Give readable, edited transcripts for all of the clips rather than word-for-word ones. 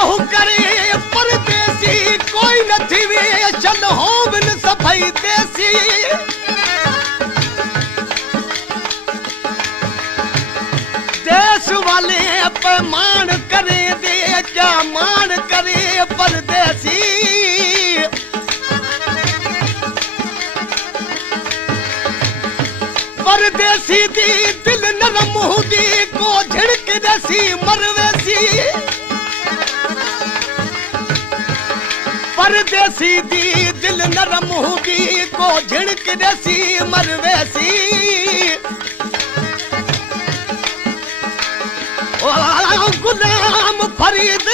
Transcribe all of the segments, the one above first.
ओह करे परदेसी कोई न थी वे चल होवन सभई देसी देश वाले अपमान करे दे क्या मान करे परदेसी परदेसी दी दिल नरम हुदी को झिड़क देसी मरवेसी परदेसी दी दिल नरम हुदी को झिड़क देसी मरवेसी ओ गुलाम फरीद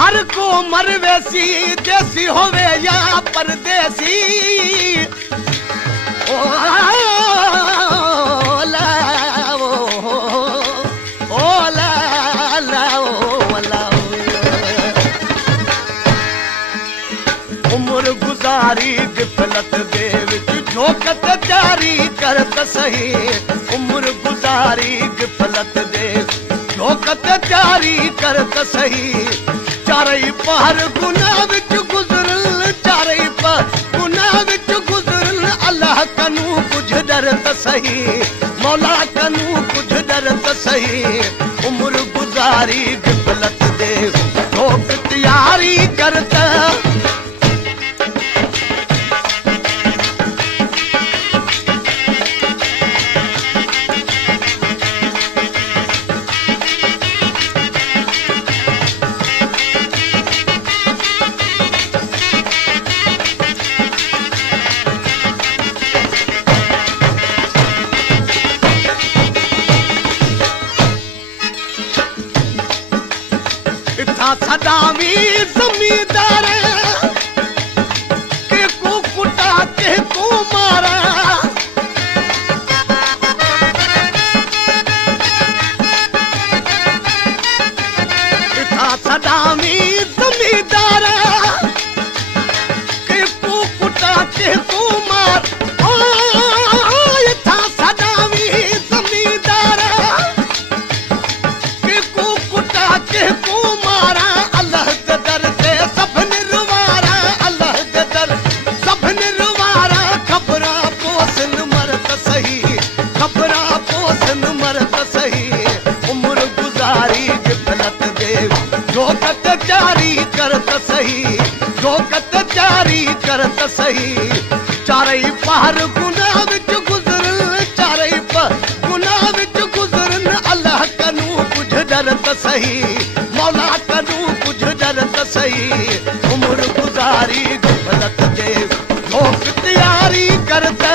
हर को मरवेसी देसी होवे या परदेसी ओ ला ओ ला उम्र गुजारी गिफलत दे विच झोकत जारी करत सही उम्र गुजारी गिफलत दे झोकत जारी करत सही चारई पहर गुनाह विच गुजरल चारई पहर गुनाह विच गुजरल अल्लाह कनू कुछ डरत सही मौला कनू कुछ डरत सही उम्र गुजारी गिफलत दे लोग तैयारी करता सदावी जमींदार के को कुटा के को मारा इथा सदावी जमींदार के को कुटा के को मार इथा सदावी जमींदार के को कुटा के को झोकत जारी करत सही झोकत जारी करत सही चारई पहर गुनाह विच गुजरन चारई पहर गुनाह विच गुजरन अल्लाह कनू कुछ डरत सही मौला कनू कुछ डरत सही उम्र गुजारी गिफलत दे झोक तैयारी करता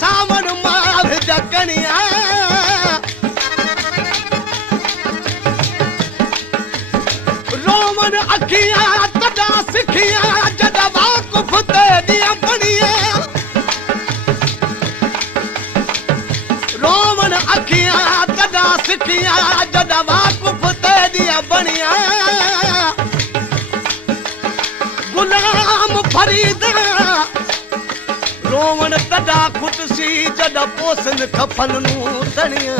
सावन मार जकनिया रोमन अखिया तदा सिखिया जदा वाकुफ ते दिया बनिया रोमन अखिया तदा सिखिया जदा वाकुफ ते दिया बनिया गुलाम फरीद रोवण तदा खुदसी जदा पोसन खफन नू तणिया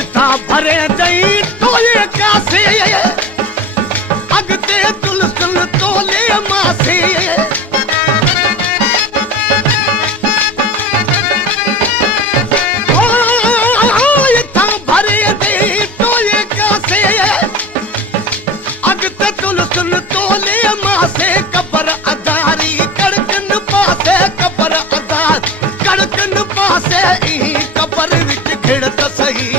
इथा भरे दई तोले कासे अगते तुलसन तोले मासे कबर अदारी कड़कन पासे कबर अदार कड़कन पासे खिड़त सही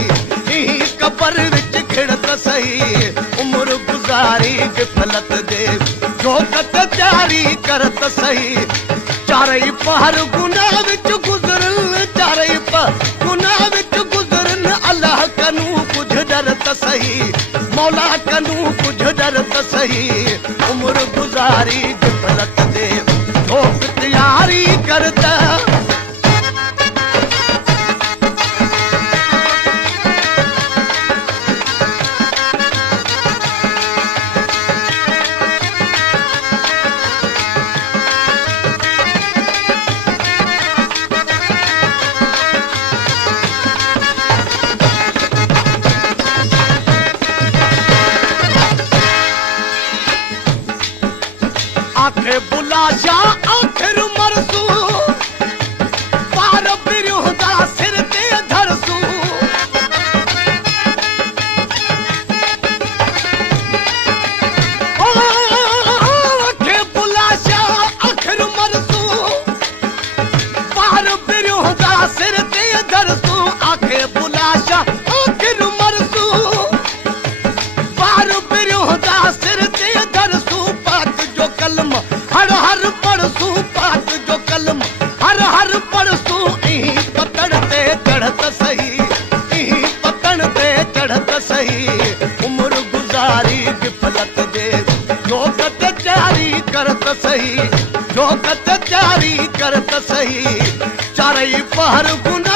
ही कबर विच खिड़त सही उम्र गुजारी गिफलत दे जोकत जारी करत सही चारई पहर गुनाह विच गुजरन चारई पहर गुनाह विच गुजरन अल्लाह कनू कुछ डरत सही मौला कनू कुछ डरत सही उम्र गुजारी गिफलत दे जोक तैयारी करता आखे बुलाशा आखिर मरसू पार बिरहुदा सिर ते धरसू आखे बुलाशा आखिर मरसू पार बिरहुदा सिर ते धरसू आखे बुलाशा आखिर मरसू पार बिरहुदा सिर ते धरसू पाक जो कलम हर हर पढ़सू पाक जो कलम हर हर पढ़सू ई पतड़ते चढ़त सही ई पतड़ते चढ़त सही उम्र गुजारी गिफलत दे जोकत जारी करत सही जोकत जारी करत सही चारई पहर गुन